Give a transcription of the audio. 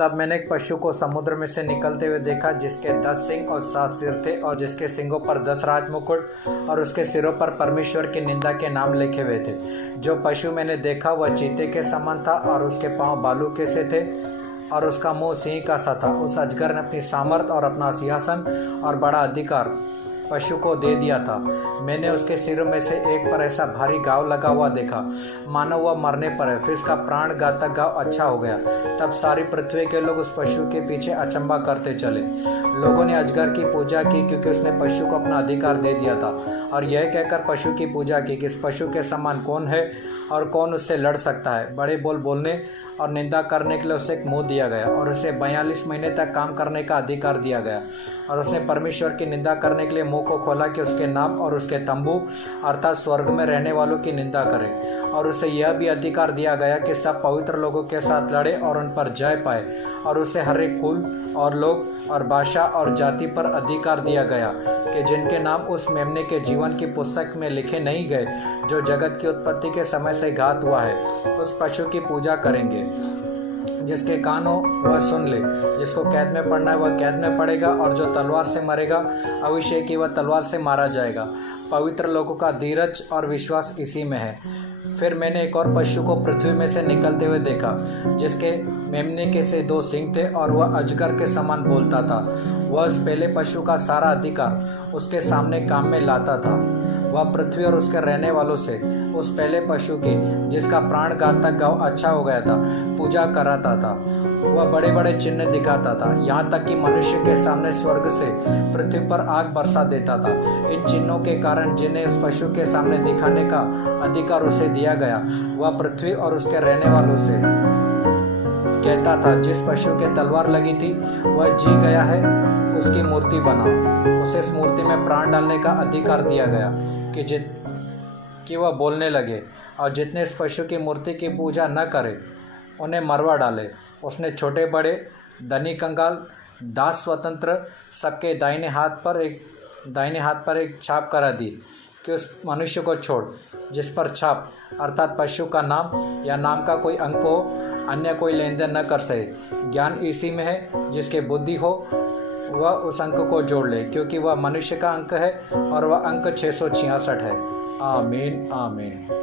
तब मैंने एक पशु को समुद्र में से निकलते हुए देखा, जिसके 10 सिंग और 7 सिर थे, और जिसके सिंगों पर 10 राजमुकुट और उसके सिरों पर परमेश्वर की निंदा के नाम लिखे हुए थे। जो पशु मैंने देखा वह चीते के समान था, और उसके पांव भालू के से थे, और उसका मुंह सिंह का सा था। उस अजगर ने अपनी सामर्थ और अपना सिंहासन और बड़ा अधिकार पशु को दे दिया था। मैंने उसके सिरों में से एक पर ऐसा भारी घाव लगा हुआ देखा, मानो वह मरने पर है। फिर उसका प्राण घातक घाव अच्छा हो गया। तब सारी पृथ्वी के लोग उस पशु के पीछे अचंभा करते चले। लोगों ने अजगर की पूजा की, क्योंकि उसने पशु को अपना अधिकार दे दिया था, और यह कहकर पशु की पूजा की कि इस पशु के समान कौन है और कौन उससे लड़ सकता है। बड़े बोल बोलने और निंदा करने के लिए उसे एक मुंह दिया गया, और उसे 42 महीने तक काम करने का अधिकार दिया गया। और उसने परमेश्वर की निंदा करने के लिए मुंह को खोला कि उसके नाम और उसके तंबू अर्थात स्वर्ग में रहने वालों की निंदा करे। और उसे यह भी अधिकार दिया गया कि सब पवित्र लोगों के साथ लड़े और उन पर जय पाए। और उसे हर एक कुल और लोग और भाषा और जाति पर अधिकार दिया गया कि जिनके नाम उस मेमने के जीवन की पुस्तक में लिखे नहीं गए, जो जगत की उत्पत्ति के समय से घात हुआ है, उस पशु की पूजा करेंगे। जिसके कान हो वह सुन ले। जिसको कैद में पड़ना है वह कैद में पड़ेगा, और जो तलवार से मरेगा अवश्य कि वह तलवार से मारा जाएगा। पवित्र लोगों का धीरज और विश्वास इसी में है। फिर मैंने एक और पशु को पृथ्वी में से निकलते हुए देखा, जिसके मेमने के से 2 सिंग थे, और वह अजगर के समान बोलता था। वह उस पहले पशु का सारा अधिकार उसके सामने काम में लाता था। वह पृथ्वी और उसके रहने वालों से उस पहले पशु की, जिसका प्राण घातक घाव अच्छा हो गया था, पूजा कराता था। वह बड़े बड़े चिन्ह दिखाता था, यहाँ तक कि मनुष्य के सामने स्वर्ग से पृथ्वी पर आग बरसा देता था। इन चिन्हों के कारण जिन्हें उस पशु के सामने दिखाने का अधिकार उसे दिया गया, वह पृथ्वी और उसके रहने वालों से कहता था, जिस पशु के तलवार लगी थी वह जी गया है, उसकी मूर्ति बनाओ। उसे इस मूर्ति में प्राण डालने का अधिकार दिया गया कि वह बोलने लगे, और जितने इस पशु की मूर्ति की पूजा न करे उन्हें मरवा डाले। उसने छोटे बड़े, धनी कंगाल, दास स्वतंत्र सबके दाहिने हाथ पर एक छाप करा दी कि उस मनुष्य को छोड़ जिस पर छाप अर्थात पशु का नाम या नाम का कोई अंक हो, अन्य कोई लेन देन न कर सके। ज्ञान इसी में है, जिसके बुद्धि हो वह उस अंक को जोड़ ले, क्योंकि वह मनुष्य का अंक है और वह अंक 666 है। आमीन आमीन।